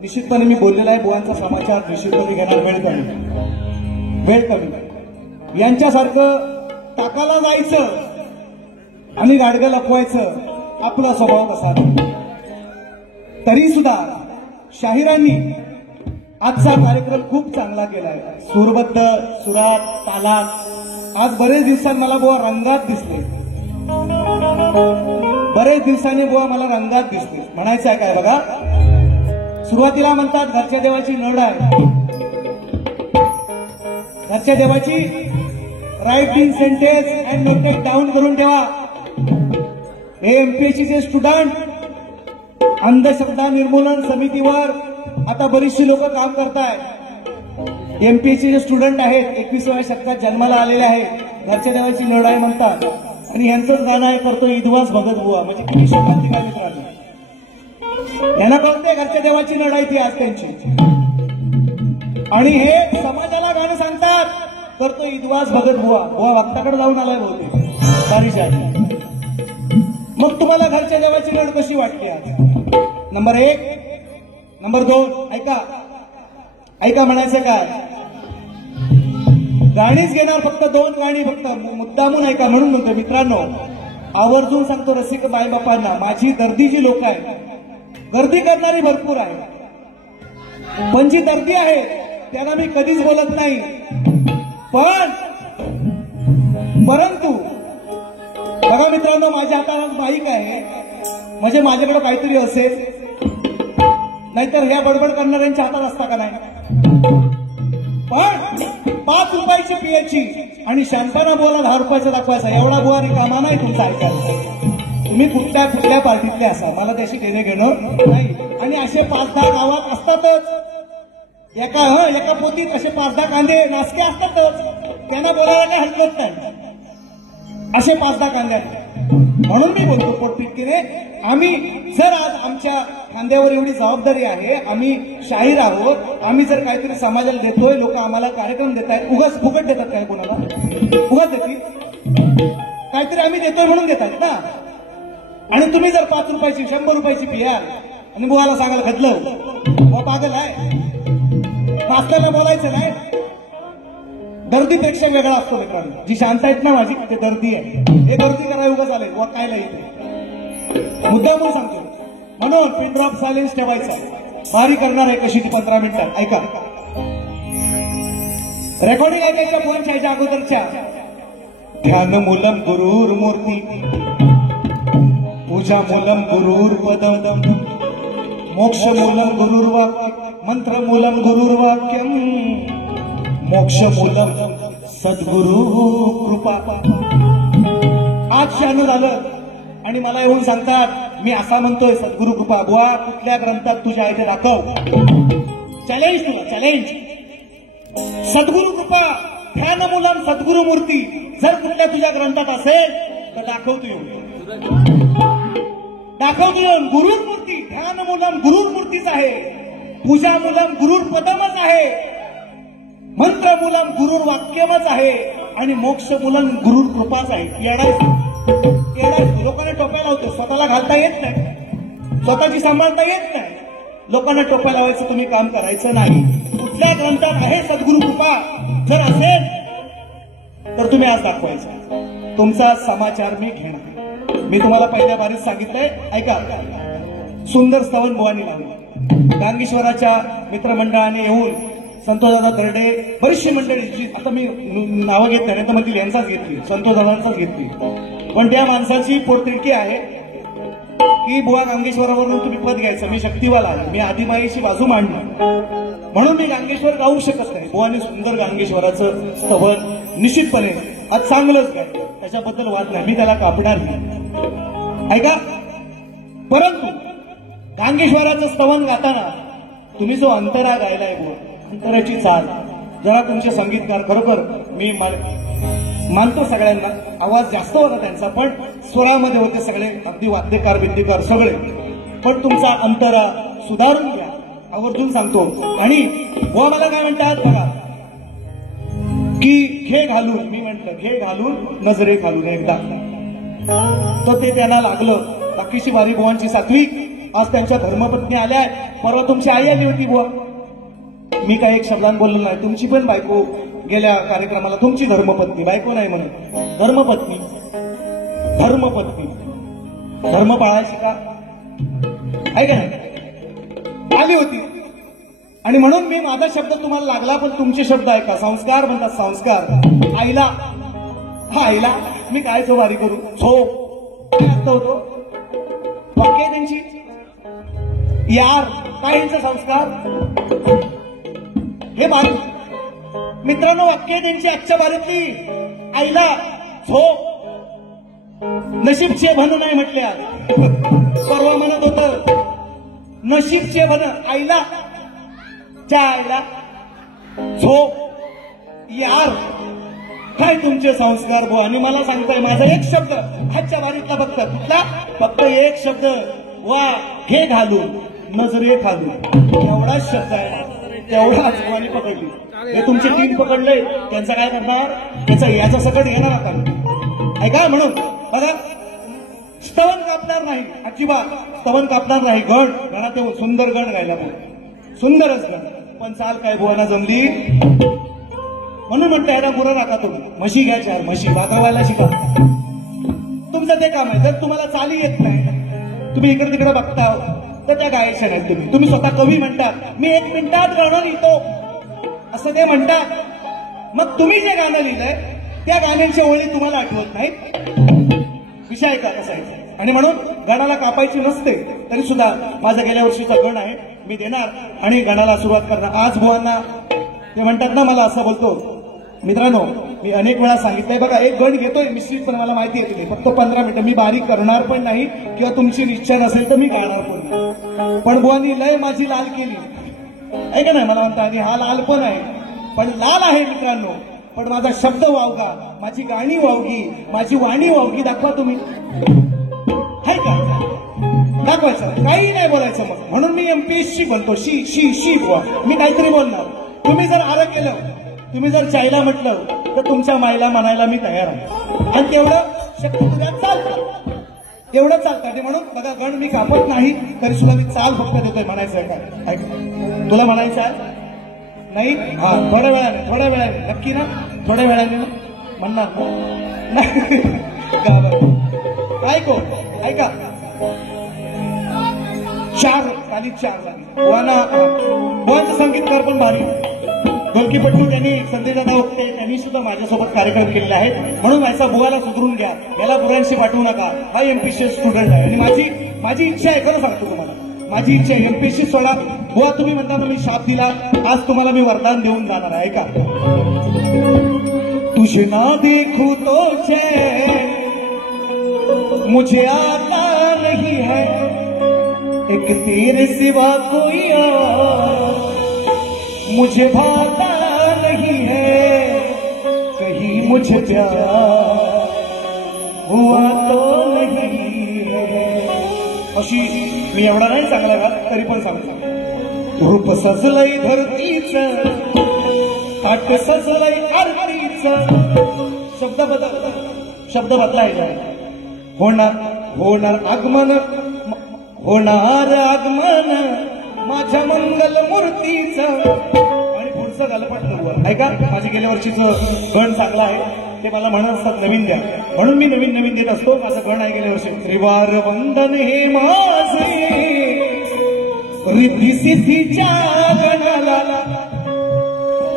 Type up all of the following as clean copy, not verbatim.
निश्चितपणे मी बोललेला आहे. बुवांचा समाचार निश्चितपणे घेणार. वेळ कमी. यांच्यासारखं टाकाला जायचं आणि गाडगं लपवायचं आपला स्वभाव कसा. तरी सुद्धा शाहिरांनी आजचा कार्यक्रम खूप चांगला केलाय. सूरबद्ध, सुरात, तालात. आज बरेच दिवसांनी मला बुवा रंगात दिसले. बरेच दिवसांनी बुवा मला रंगात दिसते. म्हणायचं आहे काय बघा. सुरुवातीला म्हणतात घरच्या देवाची नड आहे. घरच्या देवाची write in sentence and noted down करून ठेवा. हे एमपीएससीचे स्टुडंट अंधश्रद्धा निर्मूलन समितीवर आता बरीचशी लोक काम करतायत. एमपीएससीचे स्टुडंट आहेत, 21व्या शतकात जन्माला आलेले आहेत. घरच्या देवाची नड आहे म्हणतात आणि यांचंच गाणं आहे करतो इदवास भगत बुवा. म्हणजे किती शोकांतिका मित्रांनो. यांना कळते घरच्या देवाची नड आहे ती आज त्यांची. आणि हे समाजाला गाणं सांगतात करतो इदवास भगत बुवा. बुवा भक्ताकडे जाऊन आलाय बहुतेक बारीच्या. मग तुम्हाला घरच्या देवाची नड कशी वाटते आज? नंबर 1. नंबर 2, ऐका म्हणायचं काय. गाणीच घेणार फक्त 2 गाणी फक्त मुद्दामून ऐका म्हणून म्हणतो मित्रांनो. आवर्जून सांगतो रसिक मायबापांना, माझी गर्दी जी लोक आहे, गर्दी करणारी भरपूर आहे, पण जी गर्दी आहे त्याला मी कधीच बोलत नाही. परंतु बघा मित्रांनो, माझ्या हातात माईक आहे म्हणजे माझ्याकडे काहीतरी असेल, नाहीतर ह्या बडबड करणाऱ्यांच्या हातात असता का नाही. पण 5 रुपयाची पियाची आणि शॅम्पाना बोला 10 रुपयाचा दाखवायचा एवढा बुवा रिकामा नाही तुमचा ऐकायला. तुम्ही कुठल्या पार्टीतले असा, मला त्याशी देणे घेणं नाही. आणि असे 5-10 गावात असतातच. एका पोतीत असे 5-10 कांदे नासके असतातच. त्यांना बोलायला काही हरकत नाही. असे 5-10 कांदे आहेत. म्हणून मी बोलतो पोटतिडकीने, आम्ही जर आज आमच्या खांद्यावर एवढी जबाबदारी आहे, आम्ही शाहीर आहोत, आम्ही जर काहीतरी समाजाला देतोय, लोक आम्हाला कार्यक्रम देत आहेत. उगाच फुकट देतात काय कोणाला? उगाच देतील काहीतरी आम्ही देतोय म्हणून देतात ना. आणि तुम्ही जर 5 रुपयाची 100 रुपयाची पियाल आणि बुवाला सांगायला घडलं बुवा पागल आहे, नाचताना बोलायचं नाही. दर्दीपेक्षा वेगळा असतो मित्रांनो. जी शांत आहेत ना माझी, ते दर्दी आहे. हे दर्दी करायला उगाच आले बुवा काय येते मुद्दा म्हणून सांगतो. म्हणून पिन ड्रॉप सायलेन्स ठेवायचा. बारी करणार आहे कशी 15 मिनिटात. ऐका रेकॉर्डिंग ऐकायच्या फोनच्या ह्याच्या अगोदरच्या. ध्यान मूलम गुरुर मूर्ती, पूजा मूलम गुरुर पदम, मोक्ष मूलम गुरुर वाक्य, मंत्र मूलम गुरुर वाक्यम, मोक्ष मूलम सद्गुरु कृपा. आज शान झालं आणि मला येऊन सांगतात मी असा म्हणतोय सद्गुरु कृपा. बुवा कुठल्या ग्रंथात तुझ्या आहे ते दाखव. चॅलेंज तुला, चॅलेंज. सद्गुरु कृपा, ध्यान मूलम सद्गुरु मूर्ती जर कुठल्या तुझ्या ग्रंथात असेल तर दाखवतो येऊन. दाखवतो येऊन. गुरुर मूर्ती, ध्यान मूलम गुरुर मूर्तीच आहे, पूजा मूलम गुरुर पदमच आहे, मंत्र मूलम गुरुर वाक्यमच आहे आणि मोक्ष मूलम गुरुर कृपाच आहे. लोकांना टोप्या लावतो, स्वतःला घालता येत नाही, स्वतःची सांभाळता येत नाही. लोकांना टोप्या लावायचं तुम्ही काम करायचं नाही. कुठल्या ग्रंथात आहे सद्गुरु कृपा जर असेल तर तुम्ही आज दाखवायचं. तुमचा समाचार मी घेणार. मी तुम्हाला पहिल्या बारीच सांगितलंय. ऐका, सुंदर स्तवन बुवांनी लावलं. गांगेश्वराच्या मित्रमंडळाने येऊन संतोषदादा दर्डे, बरीचशी मंडळी जी आता मी नावं घेत नाही तर म्हणतील यांचाच घेतली, संतोषदादांचाच घेतली. पण त्या माणसाची पोटतिडकी आहे की बुवा गांगेश्वरावरून तुम्ही पद घ्यायचं. मी शक्तिवाला आहे, मी आदिमाईची बाजू मांडली म्हणून मी गांगेश्वर गाऊ शकत नाही. बुवाने सुंदर गांगेश्वराचं स्तवन निश्चितपणे आज चांगलंच काय, त्याच्याबद्दल वाद नाही, मी त्याला कापणार नाही. ऐका, परंतु गांगेश्वराचं स्तवन गाताना तुम्ही जो अंतरा गायलाय बुवा, अंतराची चाल जरा तुमचे संगीतकार खरोखर मी मानतो सगळ्यांना. आवाज जास्त होता त्यांचा पण स्वरामध्ये होते सगळे, अगदी वाद्यकार बिद्यकार सगळे. पण तुमचा अंतरा सुधारून घ्या, आवर्जून सांगतो. आणि बुवा मला काय म्हणतात बघा की घे घालून, मी म्हटलं घे घालून नजरे घालून एकदा, तर ते त्यांना लागलं. बाकीची बारी बुवांची सात्विक आज त्यांच्या धर्मपत्नी आल्या. परवा तुमची आई आली होती बुवा. मी काही एक शब्दांत बोललो नाही. तुमची पण बायको गेल्या कार्यक्रमाला, तुमची धर्मपत्नी, बायको नाही म्हणून, धर्मपत्नी, धर्मपत्नी, धर्म पाळायची का आहे का नाही, आली होती. आणि म्हणून मी माझा शब्द तुम्हाला लागला, पण तुमचे शब्द ऐका. संस्कार म्हणतात, संस्कार. आईला, हा आईला मी काय वारी करू, काय अर्थ होतो वाक्य त्यांची, यार काय यांचे संस्कार, हे बारी. मित्रांनो, वाक्य त्यांची आजच्या बारीतली. आईला झोप, नशीबचे भन नाही म्हटले आज. परवा म्हणत होत नशीबचे भन, आईला च्या आईला झोप, यार काय तुमचे संस्कार बुवा. आणि मला सांगताय माझा एक शब्द आजच्या बारीतला, फक्त कुठला, फक्त एक शब्द, वा हे घालून नजरे खालून, एवढाच शब्द आहे. तेवढाच बुवानी पकडली. हे तुमचे 3 पकडले, त्यांचा काय करणार, त्याचा याचा सकट घेणार आपण. ऐका, म्हणून बघा, स्तवन कापणार नाही, अजिबात स्तवन कापणार नाही. गणात येऊन सुंदर गण गायला पाहिजे, सुंदरच गण. पण चाल काय बुवाना जमली, म्हणून म्हणते याला बुरा नका तुम्ही. म्हशी घ्या 4 म्हशी, वागावायला शिका. तुमचं ते काम आहे. जर तुम्हाला चाली येत नाही, तुम्ही इकडे तिकडे बघता, तर त्या गायच्या नाहीत. तुम्ही स्वतः कवी म्हणतात, मी 1 मिनिटात गाणं लिहितो असं ते म्हणतात. मग तुम्ही जे गाणं लिहिलंय त्या गाण्यांच्या ओळी तुम्हाला आठवत नाहीत. विषय का कसा आहे. आणि म्हणून गणाला कापायची नसते, तरी सुद्धा माझा गेल्या वर्षीचा गण आहे, मी देणार आणि गणाला सुरुवात करणार. आज बुवांना ते म्हणतात ना, मला असं बोलतो. मित्रांनो, मी अनेक वेळा सांगितलंय बघा, एक गण घेतोय मिश्रित, पण मला माहिती आहे फक्त 15 मिनिटं. मी बारीक करणार पण नाही, किंवा तुमची इच्छा नसेल तर मी गाणार पण नाही. पण बुवांनी लय माझी लाल केली आहे का नाही, मला म्हणता. आणि हा लाल पण आहे, पण लाल आहे मित्रांनो, पण माझा शब्द वावगा, माझी गाणी वावगी, माझी वाणी वावगी. दाखवा तुम्ही, आहे का, दाखवायचं, काही नाही बोलायचं. मग म्हणून मी एमपीएससी बनतो, शी शी शी बुवा. मी काहीतरी बोलणार. तुम्ही जर आरं केलं, तुम्ही जर चायला म्हटलं, तर तुमच्या माईला म्हणायला मी तयार आहे. आणि तेवढं शक्य तुझ्या चालतं, एवढं चालतं. आणि म्हणून बघा, गण मी कापत नाही, तरी सुद्धा मी चाल फक्त देतोय. म्हणायचं काय, तुला म्हणायचं आहे नाही, हा थोड्या वेळाने, थोड्या वेळाने, नक्की ना, थोड्या वेळाने ना म्हणणार का. ऐको, ऐका, 4 खाली 4 झाली. बुवांचं संगीतकार पण भारी, ढोलकीपटू त्यांनी, संजय दादा ओक्ते, त्यांनी सुद्धा माझ्यासोबत कार्यक्रम केलेले आहेत. म्हणून व्हायचा बुवाला सुधरून घ्या, याला बुऱ्यांशी पाठवू नका. हा एमपीसी स्टुडंट आहे. आणि माझी इच्छा आहे, खरं सांगतो तुम्हाला, माझी इच्छा आहे एमपीसी सोडा. बुवा तुम्ही म्हणता ना मी शाप दिला, आज तुम्हाला मी वरदान देऊन जाणार आहे. का तुझे ना देखू तो चैन मुझे आता नहीं है, एक तेरे सिवा कोई और मुझे भाता नहीं है, कहीं मुझे प्यार हुआ तो नहीं है. अशी मी एवढा नाही चांगला का, तरी पण सांगतो. रूप सजलय धरतीचं, ताट सजलय आरतीचं. शब्द बदलायचा. होणार आगमन, होणार आगमन माझ्या मंगल मूर्तीचं. आणि पुढचं गलपट ऐका, माझ्या गेल्या वर्षीचं गण चांगला आहे, ते मला म्हणत असतात नवीन द्या, म्हणून मी नवीन देत असतो. माझं गण आहे गेल्या वर्षी. त्रिवार वंदन हे माझे रिद्धी सिद्धीच्या गणाला,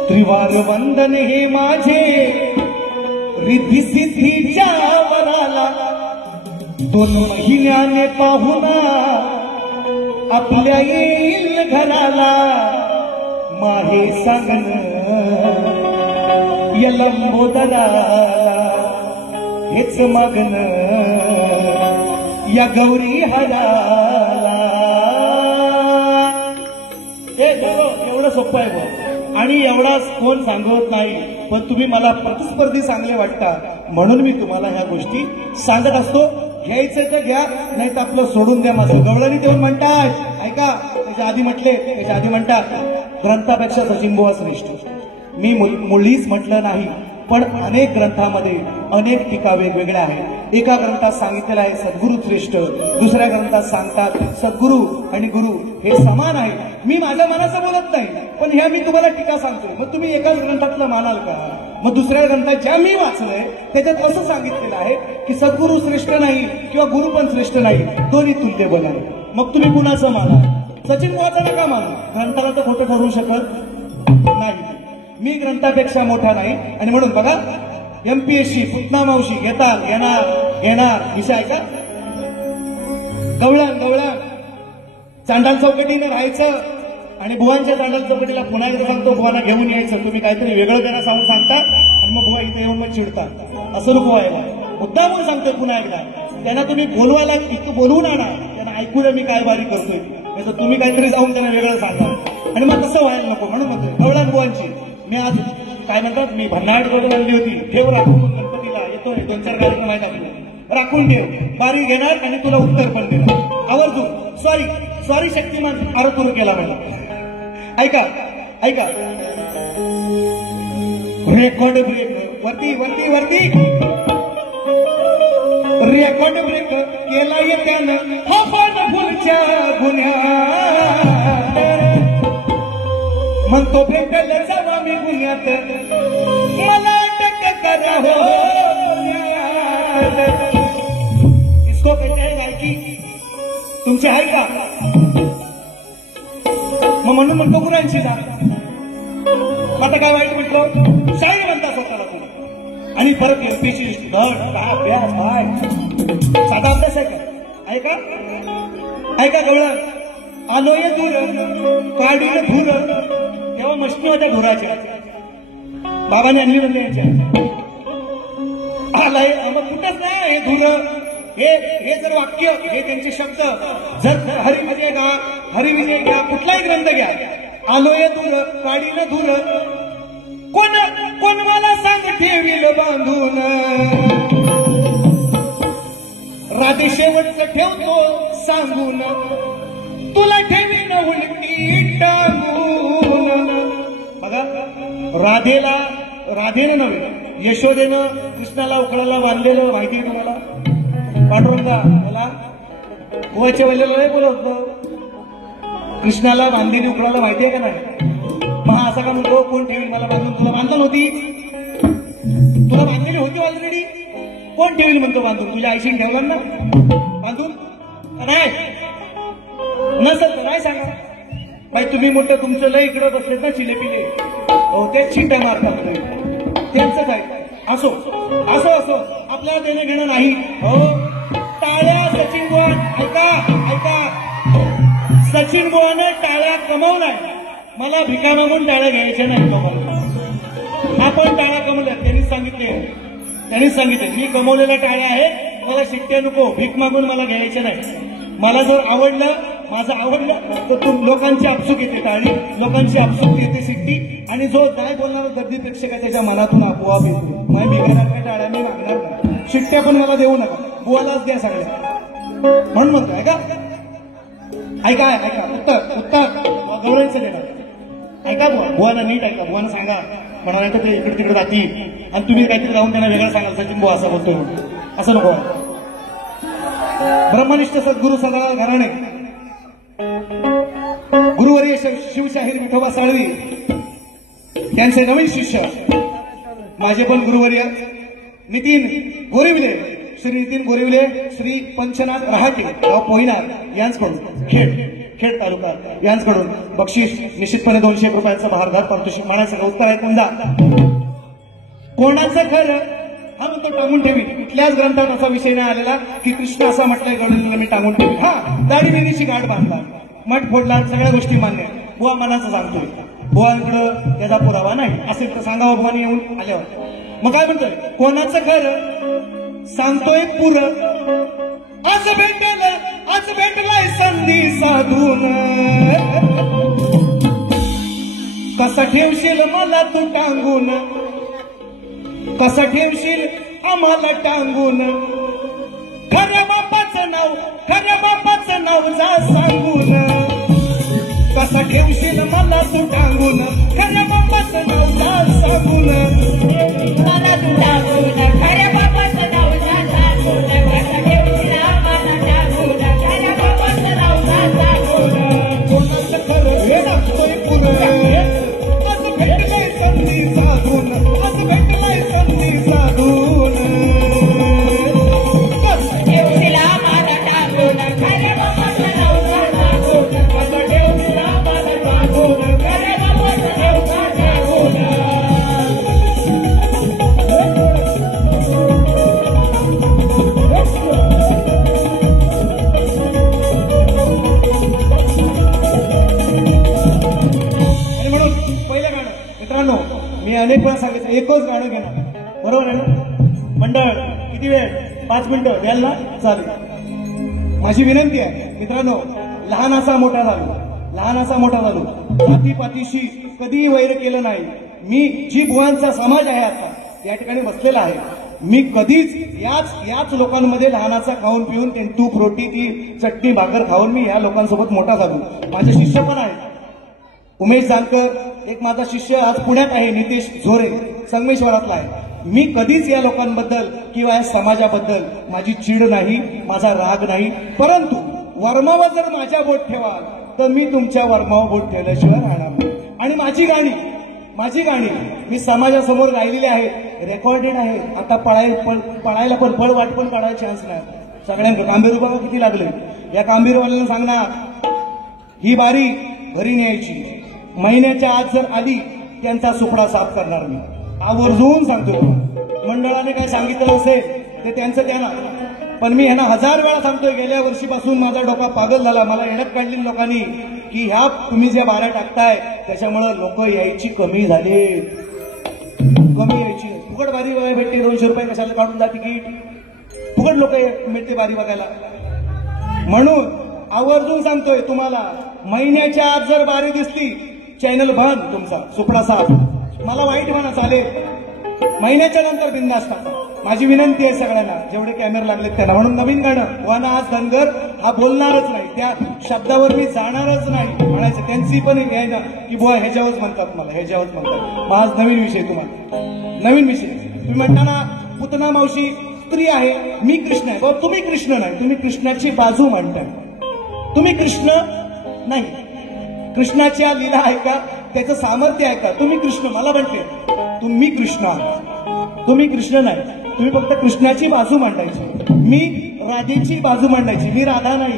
त्रिवार वंदन हे माझे रिद्धी सिद्धीच्या वराला. 2 महिन्याने पाहुणा आपल्या येईल घराला, माहे सांगन या लंबोदराला, हेच मागन या गौरी हराला. एवढं सोपं आहे बघ. आणि एवढाच कोण सांगत नाही, पण तुम्ही मला प्रतिस्पर्धी चांगले वाटता, म्हणून मी तुम्हाला ह्या गोष्टी सांगत असतो. घ्यायचं तर घ्या, नाही तर आपलं सोडून द्या. माझं गवळणी देऊन म्हणतात, ऐका, त्याच्या आधी म्हणतात ग्रंथापेक्षा सचिन बुवा श्रेष्ठ. मी मुळीच म्हटलं नाही, पण अनेक ग्रंथामध्ये अनेक टीका वेगवेगळ्या आहेत. एका ग्रंथात सांगितलेलं आहे सद्गुरू श्रेष्ठ, दुसऱ्या ग्रंथात सांगतात सद्गुरू आणि गुरु हे समान आहे. मी माझ्या मनाचं बोलत नाही, पण ह्या मी तुम्हाला टीका सांगतोय. मग तुम्ही एकाच ग्रंथातलं मानाल का? मग दुसऱ्या ग्रंथात ज्या मी वाचलंय त्याच्यात असं सांगितलेलं आहे की सद्गुरू श्रेष्ठ नाही किंवा गुरु पण श्रेष्ठ नाही, दोन्ही तुल्यबल आहे. मग तुम्ही कुणाचं माना? सचिन बुवाचं नका मानू, ग्रंथाला तर खोटं ठरवू शकत नाही. मी ग्रंथापेक्षा मोठा नाही. आणि म्हणून बघा, MPSC पुतना मावशी घेतात, घेणार विषय आहे का? गवळण चांडाल चौकटीनं राहायचं आणि बुवांच्या चांडाल चौकटीला पुन्हा एकदा सांगतो, बुवांना घेऊन यायचं. तुम्ही काहीतरी वेगळं त्यांना सांगून सांगता आणि मग बुवा इथे येऊन मग चिडतात. असं नको व्हायला. मुद्दा म्हणून सांगतोय पुन्हा एकदा, त्यांना तुम्ही बोलवायला इतकं बोलवून आणा, त्यांना ऐकू द्या मी काय बारी करतोय. नाही तर तुम्ही काहीतरी जाऊन त्यांना वेगळं सांगा आणि मग तसं व्हायला नको. म्हणून म्हणतोय गवळण बुवांची मी आज काय म्हणतात, मी भन्नाट करून आणली होती. ठेव राखून गणपतीला येतोय, 2-4 कार्यक्रम आहेत आपले, राखून ठेव. बारी घेणार आणि तुला उत्तर पण देणार आवर्जून. सॉरी शक्तिमान आरोप केला मला. ऐका रेकॉर्ड ब्रेक वरती रेकॉर्ड ब्रेक केला त्यानं हा फुलच्या गुन्ह्यात. म्हणतो भेटल जावा मी गुन्ह्यात, मला अटक करा हो. इसको कहते हैं गायकी. तुमचे आहे का? मग म्हणून म्हणतो गुरांशी जा. आता काय वाईट म्हटलं? शाहीर म्हणता स्वतःला तू. आणि परत MPSC अभ्यास काय साधा अभ्यास आहे का? ऐका गवळण, आलोय दूर काढील धूर, तेव्हा मशनी होत्या धुराच्या. बाबाने आणली म्हणजे यांच्या आलाय मग कुठंच नाही हे धूर. हे जर वाक्य, हे त्यांचे शब्द जर हरिविजय घ्या, कुठलाही ग्रंथ घ्या, आलोय दूर काढील धूर, कोण मला सांग ठेवील बांधून, राधे शेवटचं ठेवतो सांगून, तुला ठेवीन उलटी टांगून. बघा, राधेने नव्हे यशोदेनं कृष्णाला उकळाला बांधलेलं माहिती आहे तुम्हाला? पांडुरंगा त्याला गोवाच्या वेळेला नाही बोलत, कृष्णाला बांधलेली उकळाला माहिती आहे का नाही? मग असं का म्हणतो, कोण ठेवील मला बांधून? तुला बांधलं नव्हती, तुला बांधलेली होती ऑलरेडी. कोण ठेवील म्हणतो बांधून? तुझ्या आईशीने ठेवलं ना बांधून? नाही नसेल तर नाही सांगा. बाई तुम्ही मोठं तुमचं लय इकडं बसलेत ना चिलेपिले, हो तेच चिंता मारतात त्यांचं काय. असो आपल्याला देणं घेणं नाही. हो टाळ्या सचिन बुवा. ऐका सचिन बुवाने टाळ्या कमवलाय, मला भिका मागून टाळ्या घ्यायच्या नाही. कमवल्या आपण टाळ्या कमवल्या, त्यांनीच सांगितले मी कमवलेल्या टाळ्या आहेत, मला शिट्ट्या नको, भीक मागून मला घ्यायच्या नाही. मला जर आवडलं, माझं आवडलं तर तू लोकांची आपसूक येते टाळी, लोकांची आपसूक येते शिट्टी, आणि जो काय बोलणारा दर्दी प्रेक्षक आहे त्याच्या मनातून आपोआप येते. मग मी घेणार काय टाळ्या, मी मागणार नाही. शिट्ट्या पण मला देऊ नका, बुवालाच द्या सगळ्या. म्हणून म्हणतो ऐका उत्तर गवळायचं देणार. ऐका बुवाना नीट ऐका, बुवाना सांगा, म्हणाला तर ते इकडे तिकडे जातील आणि तुम्ही काहीतरी जाऊन त्यांना वेगळं सांगाल सचिन बुवा असं बोलतो, असं नको. ब्रह्मनिष्ठ सद्गुरू सदानंद घराणे, गुरुवर्य शिवशाहीर विठोबा साळवी यांचे नवीन शिष्य, माझे पण गुरुवर्य नितीन गोरिवले, श्री नितीन गोरिवले, श्री पंचनाथ रहाटे, गाव पोहिनार यांच्याकडून खेड तालुका यांच्याकडून बक्षीस निश्चितपणे 200 रुपयांचा भारधार पारितोषिक मानाचं उत्तर आहे. कोणता कोणाचं खरं हा म्हणतो टांगून ठेवी. कुठल्याच ग्रंथात असा विषय नाही आलेला की कृष्ण असा म्हटलंय गडीला मी टांगून ठेवी. हा दाढी बिंदीची गाठ बांधला, मठ फोडला, सगळ्या गोष्टी मान्य. बुवा मनाचं सांगतोय, बुवांकडं त्याचा पुरावा नाही असेल तर सांगा भगवान येऊन आल्यावर. मग काय म्हणतोय, कोणाचं खरं सांगतोय पुरं, आज भेटलाय संधी साधून, कसा ठेवशील मला तू टांगून, कसा ठेवशील आम्हाला टांगून, खऱ्या बापाचं नाव जा सांगून, कसा ठेवशील मला तू टांगून खऱ्या बापाचं नाव जा सांगून मला तू टांगून खऱ्या बापाचं नाव जा सांगून कसा ठेवशील मला टांगून खऱ्या बापाचं नाव जा सांगून कोणाचं खरं हे दाखतोय पुरं आज भेटलंय संधी साधून आज भेटलंय संधी साधून ठेवशील मला टांगून खऱ्या बापाचं नाव जा सांगून कसा ठेवशील मला टांगून खऱ्या बापाचं नाव जा सांगून आणि म्हणून पहिलं गाणं मित्रांनो मी अनेक वेळा सांगितलं एकच गाणं घेणार बरोबर आहे ना मंडळ किती वेळ 5 मिनिटं द्याल ना चालेल माझी विनंती आहे मित्रांनो लहानाचा मोठा झालो जातीपातीशी कधीही वैर केलं नाही मी जी बुवांचा समाज आहे आता या ठिकाणी बसलेला आहे मी कधीच याच लोकांमध्ये लहानाचा खाऊन पिऊन ते तूप रोटी ती चटणी भाकर खाऊन मी या लोकांसोबत मोठा झालो माझे शिष्य पण आहेत उमेश जानकर एक माझा शिष्य आज पुण्यात आहे नितेश झोरे संगमेश्वरातला आहे मी कधीच या लोकांबद्दल किंवा या समाजाबद्दल माझी चीड नाही माझा राग नाही परंतु वर्मावर जर माझ्या बोट ठेवाल तर मी तुमच्या वर्मावर बोट ठेवल्याशिवाय राहणार नाही आणि माझी गाणी मी समाजासमोर गायलेली आहेत रेकॉर्डेड आहे आता पळायला पण फळ वाट पण काढायला चान्स नाही सगळ्यांना कांबीर बघा किती लागले या कांबीरवाल्यांना सांगणार ही बारी घरी न्यायची महिन्याच्या आत जर आली त्यांचा सुपडा साफ करणार मी आवर्जून सांगतो मंडळाने काय सांगितलं असेल ते त्यांचं त्यांना पण मी ह्यांना 1000 वेळा सांगतोय गेल्या वर्षीपासून माझा डोका पागल झाला मला येण्यात काढली लोकांनी की ह्या तुम्ही ज्या बाऱ्या टाकताय त्याच्यामुळे लोक यायची कमी झाली फुकट बारी बघायला भेटते 200 रुपये कशाला काढून जा तिकीट फुकट लोक मिळते बारी बघायला म्हणून आवर्जून सांगतोय तुम्हाला महिन्याच्या आत जर बारी दिसली चॅनल बंद तुमचा सुपडा साफ मला वाईट म्हणा चालेल महिन्याच्या नंतर बिंदास टाका माझी विनंती आहे सगळ्यांना जेवढे कॅमेरे लागलेत त्यांना म्हणून नवीन गाणं वाना आज धनगर हा बोलणारच नाही त्या शब्दावर मी जाणारच नाही म्हणायचं त्यांची पण आहे ना की बुवा ह्याच्यावरच म्हणतात मला ह्याच्यावरच म्हणतात मग आज नवीन विषय तुम्हाला नवीन विषय तुम्ही म्हणताना पुतना मावशी स्त्री आहे मी कृष्ण आहे बाबा तुम्ही कृष्ण नाही तुम्ही कृष्णाची बाजू मांडताय तुम्ही कृष्ण नाही कृष्णाच्या लीला ऐका त्याचं सामर्थ्य ऐका तुम्ही कृष्ण मला म्हणते तुम्ही कृष्ण आहात तुम्ही कृष्ण नाही तुम्ही फक्त कृष्णाची बाजू मांडायची मी राधेची बाजू मांडायची मी राधा नाही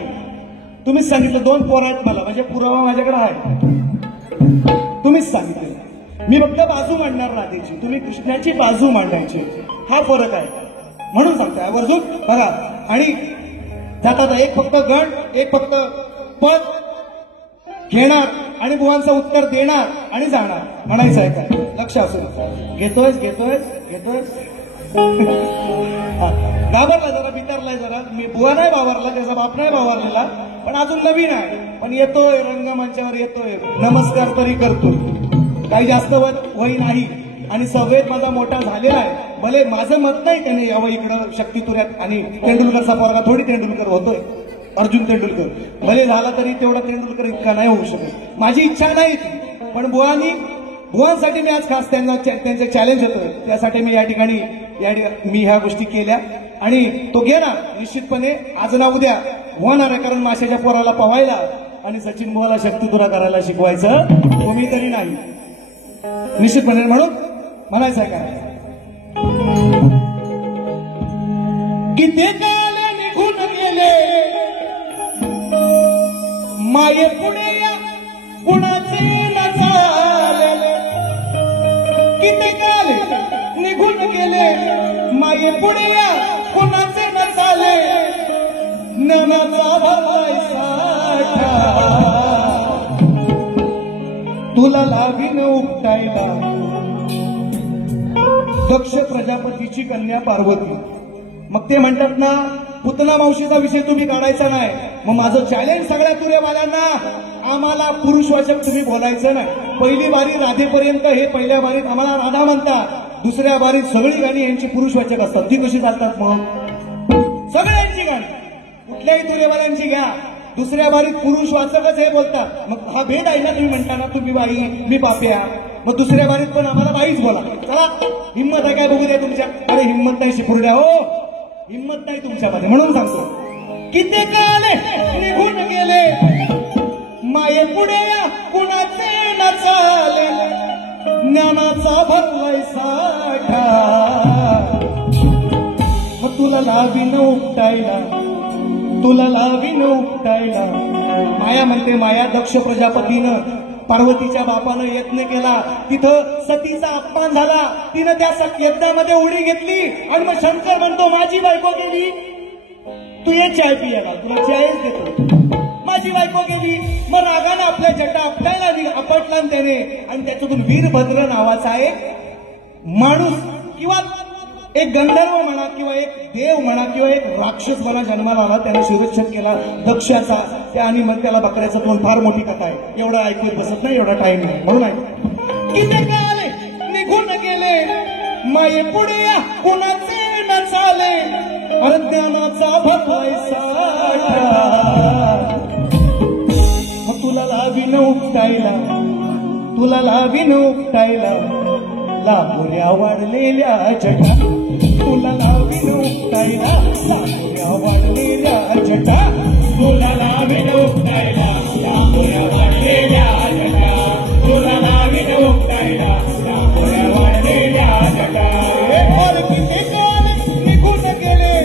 तुम्हीच सांगितलं 2 पोरं आहेत मला म्हणजे पुरावा माझ्याकडे आहे तुम्हीच सांगितलं मी फक्त बाजू मांडणार राधेची तुम्ही कृष्णाची बाजू मांडायची हा फरक आहे म्हणून सांगतोय आवर्जून बघा आणि जाता एक फक्त गण एक फक्त पद घेणार आणि बुवांचं उत्तर देणार आणि जाणार म्हणायचं आहे काय लक्ष असू घेतोय घाबरला जरा बितारलाय जरा मी बुवा नाही बावरला त्याचा बाप नाही बावरलेला पण अजून नवीन आहे पण येतोय रंगमंचावर येतोय नमस्कार तरी करतोय काही जास्त वय नाही आणि सवयीत माझा मोठा झालेला आहे भले माझं मत नाही त्याने यावं इकडं शक्तीतुऱ्यात आणि तेंडुलकरचा पोरगा थोडी तेंडुलकर होतोय अर्जुन तेंडुलकर भले झाला तरी तेवढा तेंडुलकर इतका नाही होऊ शकत माझी इच्छा नाही ती पण बुवांसाठी मी आज खास त्यांचं चॅलेंज येतोय त्यासाठी मी या ठिकाणी मी ह्या गोष्टी केल्या आणि तो घेणार निश्चितपणे आज ना उद्या होणार आहे कारण माशाच्या पोराला पवायला आणि सचिन बुवाला शक्तीतुरा करायला शिकवायचं कोणी तरी नाही निश्चितपणे म्हणून म्हणायचं आहे काय किती काल निघून गेले माये पुढे या कुणाचे न चालले किती काल निघून गेले माये पुढे या कुणाचे न चाले ननाचा भवाय साठा तुला लावीन उपटायला दक्ष प्रजापतीची कन्या पार्वती मग ते म्हणतात ना पुतना मावशीचा विषय तुम्ही काढायचा नाही मग माझं चॅलेंज सगळ्या तुरेवाल्यांना आम्हाला पुरुषवाचक तुम्ही बोलायचं नाही पहिली बारी राधेपर्यंत हे पहिल्या बारीत आम्हाला राधा म्हणतात दुसऱ्या बारीत सगळी गाणी यांची पुरुषवाचक असतात ती कशी चालतात मग सगळ्यांची गाणी कुठल्याही तुरेवाल्यांची घ्या दुसऱ्या बारीत पुरुष वाचकच हे बोलतात. मग हा भेद आहे ना, तुम्ही म्हणताना तुम्ही बाई मी बाप्या, मग दुसऱ्या बारीत पण आम्हाला बाईच बोला. चला हिंमत आहे काय बघू द्या तुमच्या. अरे हिंमत नाही शिकून द्या हो, हिंमत नाही तुमच्यामध्ये. म्हणून सांगतो किती काले निघून गेले माये पुढे या कुणाचे न चाले, ज्ञानाचा भरलाय साठा. मग तुला लावीन उपटायला, तुला लावीन उपटायला. माया म्हणते, माया दक्ष प्रजापतीनं पार्वतीच्या बापानं यत्न केला, तिथं सतीचा अपमान झाला, तिनं त्या यज्ञामध्ये उडी घेतली आणि मग शंकर म्हणतो माझी बायको गेली, तू ये चाय पियाला, तुला चायच देतो. माझी बायको गेली, मग रागानं आपल्या जटा आपटायला आपटला त्याने, आणि त्याच्यातून वीरभद्र नावाचा एक माणूस किंवा एक गंधर्व म्हणा किंवा एक देव म्हणा किंवा एक राक्षस म्हणा जन्माला आला. त्याने शिरच्छेद केला दक्षाचा त्या, आणि मग त्याला बकऱ्याचं तोंड. फार मोठी कथा आहे, एवढं ऐकून बसत नाही, एवढा टाइम नाही, म्हणून ऐक. किती काले निघून गेले माये पुढे या कुणाचे न चाले, अज्ञानाचा भरलाय साठा. मग तुला लावीन उपटायला, तुला लावीन उपटायला, लांबुऱ्या वाढलेल्या जटा. तुला लावीन उपटायला, लांबुऱ्या वाढलेल्या जटा. तुला लावीन उपटायला, लांबुऱ्या वाढलेल्या जटा. तुला लावीन उपटायला, लांबुऱ्या वाढलेल्या जटा. और किती काल निघून गेले,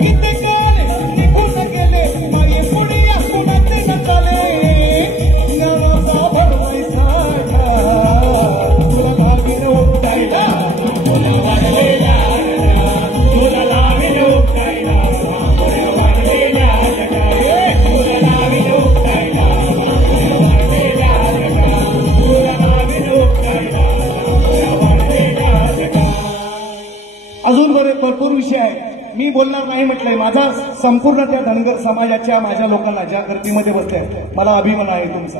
किती काल निघून गेले माये पुढे या कुणाचे न चाले, ज्ञानाचा भरलाय साठा. तुला लावीन उपटायला, तुला वाढलेल्या जटा. तुला लावीन उपटायला, लांबुऱ्या वाढलेल्या जटा. तुला लावीन उपटायला, लांबुऱ्या वाढलेल्या जटा. तुला लावीन उपटायला, लांबुऱ्या वाढलेल्या जटा. अजून भरपूर विषय आहे, मी बोलणार नाही म्हटलंय. माझा संपूर्ण त्या धनगर समाजाच्या माझ्या लोकांना ज्या गर्दीमध्ये बसल्या मला अभिमान आहे तुमचा.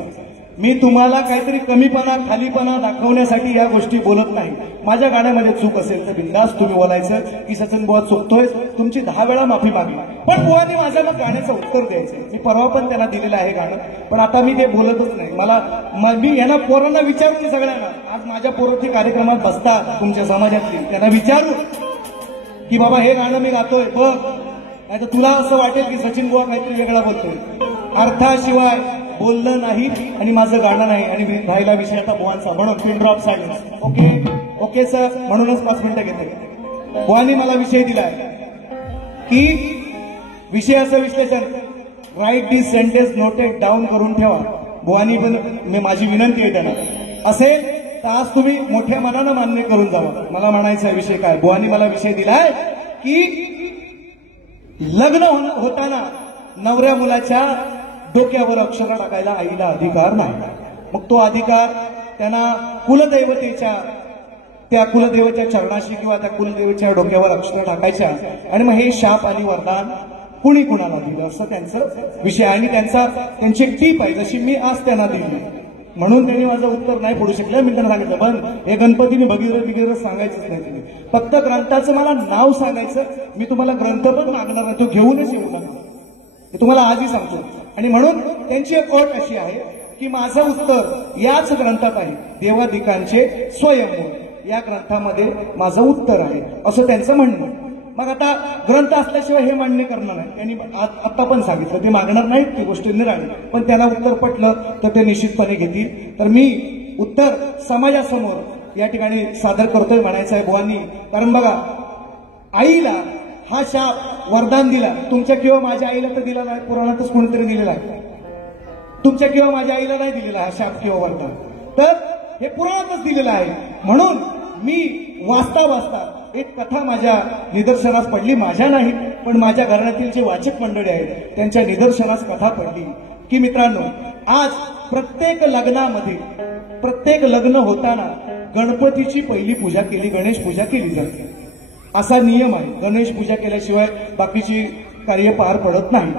मी तुम्हाला काहीतरी कमीपणा खालीपणा दाखवण्यासाठी या गोष्टी बोलत नाही. माझ्या गाण्यामध्ये चूक असेल तर बिंदास तुम्ही बोलायचं की सचिन बुवा चुकतोय, तुमची 10 वेळा माफी मागली, पण बुवाने माझ्या मग गाण्याचं उत्तर द्यायचं. मी परवा पण त्यांना दिलेलं आहे गाणं, पण आता मी ते बोलतच नाही. मी यांना पोरांना विचारून, सगळ्यांना आज माझ्या पोरांच्या कार्यक्रमात बसतात तुमच्या समाजातली, त्यांना विचारू की बाबा हे गाणं मी गातोय बघ, नाही तर तुला असं वाटेल की सचिन बुवा काहीतरी वेगळा बोलतोय. अर्थाशिवाय बोललं नाही आणि माझं गाणं नाही, आणि राहिला विषय आता बुवांचा, म्हणून pin drop silence. Okay okay sir, म्हणूनच 5 मिनिटं घेते. बुवानी मला विषय दिलाय की विषयाचं विश्लेषण, राईट दिस सेंटेन्स नोटेड डाऊन करून ठेवा. बुवानी पण माझी विनंती आहे त्यांना, असेल तर आज तुम्ही मोठ्या मनानं मान्य करून जावा. मला म्हणायचा विषय काय, बुवानी मला विषय दिलाय की लग्न होताना नवऱ्या मुलाच्या डोक्यावर अक्षर टाकायला आईला अधिकार नाही. मग तो अधिकार त्यांना कुलदैवतेच्या, त्या कुलदेवतेच्या चरणाशी किंवा त्या कुलदेवतेच्या डोक्यावर अक्षर टाकायच्या, आणि मग हे शाप आणि वरदान कुणी कुणाला दिलं असं त्यांचं विषय आहे. आणि त्यांची एक टीप आहे जशी मी आज त्यांना दिली, म्हणून त्यांनी माझं उत्तर नाही पडू शकलं. मी त्यांना सांगितलं पण हे गणपतीने भगीरथ सांगायचंच नाही, तुम्ही फक्त ग्रंथाचं मला नाव सांगायचं, मी तुम्हाला ग्रंथ पण मागणार नाही, तो घेऊनच येऊ नका, हे तुम्हाला आजही सांगतो. आणि म्हणून त्यांची एक अट अशी आहे की माझं उत्तर याच ग्रंथात आहे, देवादिकांचे स्वयंभू या ग्रंथामध्ये माझं उत्तर आहे असं त्यांचं म्हणणं. मग आता ग्रंथ असल्याशिवाय हे मान्य करणार नाही, त्यांनी आता पण सांगितलं ते मागणार नाहीत, ती गोष्ट निराळी, पण त्यांना उत्तर पटलं तर ते निश्चितपणे घेतील. तर मी उत्तर समाजासमोर या ठिकाणी सादर करतोय म्हणायचं आहे बुवांनी. कारण बघा, आईला हा शाप वरदान दिला, तुमच्या किंवा माझ्या आईला तर दिला नाही, पुराणातच कोणीतरी दिलेला आहे, तुमच्या किंवा माझ्या आईला नाही दिलेला हा शाप किंवा वरदान, तर हे पुराणातच दिलेलं आहे. म्हणून मी वाचता वाचता एक कथा माझ्या निदर्शनास पडली, माझ्या नाही पण माझ्या घरातील जे वाचक मंडळी आहेत त्यांच्या निदर्शनास कथा पडली की मित्रांनो, आज प्रत्येक लग्नामध्ये, प्रत्येक लग्न होताना गणपतीची पहिली पूजा केली, गणेश पूजा केली जाते, असा नियम आहे. गणेश पूजा केल्याशिवाय बाकीची कार्य पार पडत नाही.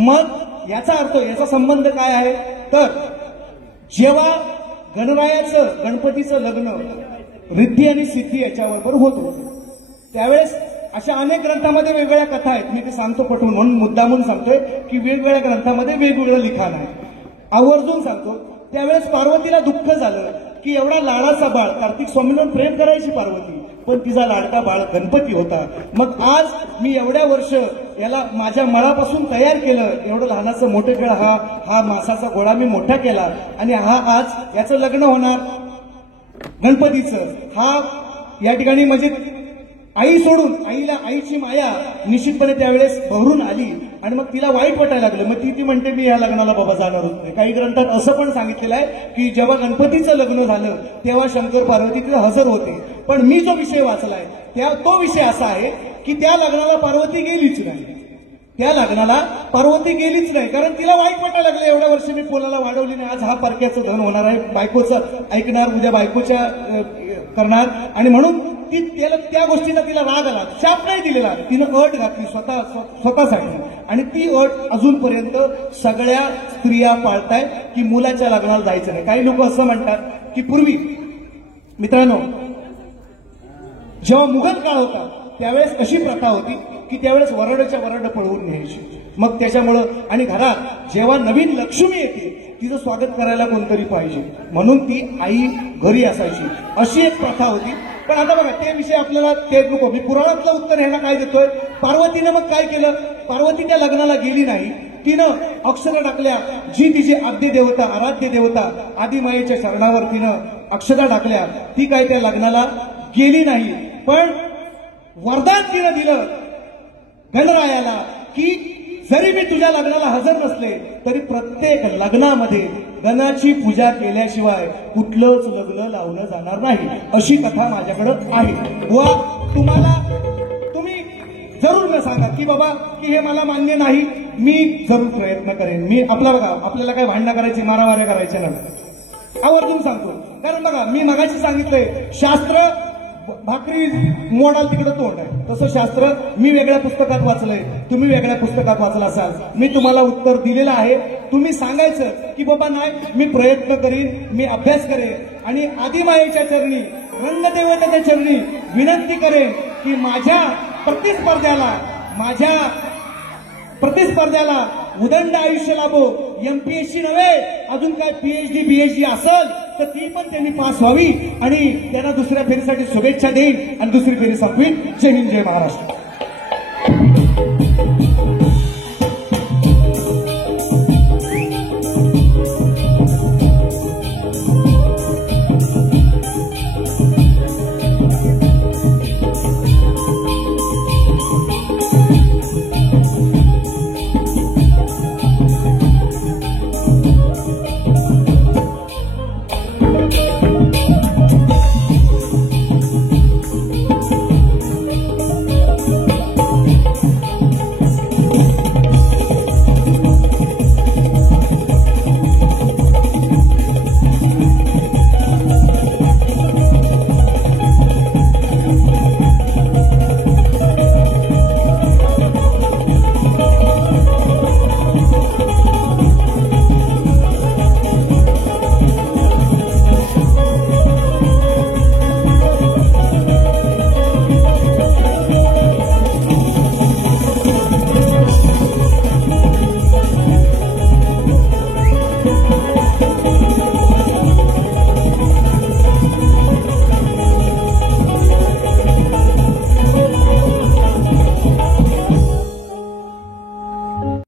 मग याचा अर्थ, याचा संबंध काय आहे तर, जेव्हा गणरायाचं, गणपतीचं लग्न रिद्धी आणि सिद्धी याच्याबरोबर होत होतं त्यावेळेस अशा अनेक ग्रंथामध्ये वेगवेगळ्या कथा आहेत. मी ते सांगतो पटवून, म्हणून मुद्दामून सांगतोय की वेगवेगळ्या ग्रंथामध्ये वेगवेगळं लिखाण आहे. आवर्जून सांगतो. त्यावेळेस पार्वतीला दुःख झालं की एवढा लाडाचा बाळ, कार्तिक स्वामींवर प्रेम करायची पार्वती, पण तिचा लाडका बाळ गणपती होता. मग आज मी एवढ्या वर्ष याला माझ्या मळापासून तयार केलं, एवढं लहानाचं मोठं केलं, हा मासाचा गोळा मी मोठा केला आणि हा आज याचं लग्न होणार गणपतीचं. हा या ठिकाणी म्हणजे आई सोडून, आईची माया निश्चितपणे त्यावेळेस बहरून आली आणि मग तिला वाईट वाटायला लागलं. मग ती म्हणते मी या लग्नाला बाबा जाणार होत नाही. काही ग्रंथात असं पण सांगितलेलं आहे की जेव्हा गणपतीचं लग्न झालं तेव्हा शंकर पार्वती तिथे हजर होते. पण मी जो विषय वाचलाय तो विषय असा आहे की त्या लग्नाला पार्वती गेलीच नाही. त्या लग्नाला पार्वती गेलीच नाही, कारण तिला वाईट वाटायला लागलं एवढ्या वर्ष मी पोलाला वाढवली नाही, आज हा परक्याचं धन होणार आहे, बायकोचं ऐकणार, उद्या बायकोच्या करणार, आणि म्हणून त्या गोष्टीचा तिला राग आला. शाप नाही दिलेला, तिनं अट घातली स्वतःसाठी, आणि ती अट अजूनपर्यंत सगळ्या स्त्रिया पाळतायत की मुलाच्या लग्नाला जायचं नाही. काही लोक असं म्हणतात की पूर्वी मित्रांनो जेव्हा मुघल काळ होता त्यावेळेस अशी प्रथा होती की त्यावेळेस वरडच्या वरड पळवून न्यायची. मग त्याच्यामुळं, आणि घरात जेव्हा नवीन लक्ष्मी येते तिचं स्वागत करायला कोणतरी पाहिजे, म्हणून ती आई घरी असायची, अशी एक प्रथा होती. पण आता बघा ते विषय आपल्याला ते नको. मी पुराणातलं उत्तर ह्याला काय देतोय, पार्वतीनं मग काय केलं, पार्वती त्या लग्नाला गेली नाही. तिनं अक्षरा टाकल्या, जी तिची आद्य देवता, आराध्य देवता आदिमायेच्या शरणावर तिनं अक्षरा टाकल्या. ती काय त्या लग्नाला गेली नाही, पण वरदान तिनं दिलं गणरायाला की जरी मी तुझ्या लग्नाला हजर नसले तरी प्रत्येक लग्नामध्ये गणाची पूजा केल्याशिवाय कुठलंच लग्न लावलं जाणार नाही. अशी कथा माझ्याकडं आहे. व तुम्ही जरूर न सांगा की बाबा की हे मला मान्य नाही, मी जरूर प्रयत्न करेन. मी आपल्याला काय भांडणं करायची, मारामाऱ्या करायच्या नाही, आवर्जून सांगतो. कारण बघा मी मगाशी सांगितलंय शास्त्र भाकरी मोडाल तिकडे तोंड आहे, तसं शास्त्र मी वेगळ्या पुस्तकात वाचलंय, तुम्ही वेगळ्या पुस्तकात वाचलं असाल. मी तुम्हाला उत्तर दिलेलं आहे. तुम्ही सांगायचं की बाबा नाही, मी प्रयत्न करीन, मी अभ्यास करेन, आणि आदिमायेच्या चरणी, रंगदेवतेच्या चरणी विनंती करेन की माझ्या प्रतिस्पर्ध्याला उदंड आयुष्य लाभो. एमपीएससी नव्हे, अजून काय पीएचडी बीएचडी असेल तर ती पण त्यांनी पास व्हावी, आणि त्यांना दुसऱ्या फेरीसाठी शुभेच्छा देईन आणि दुसरी फेरी संपवीन. जय हिंद, जय महाराष्ट्र.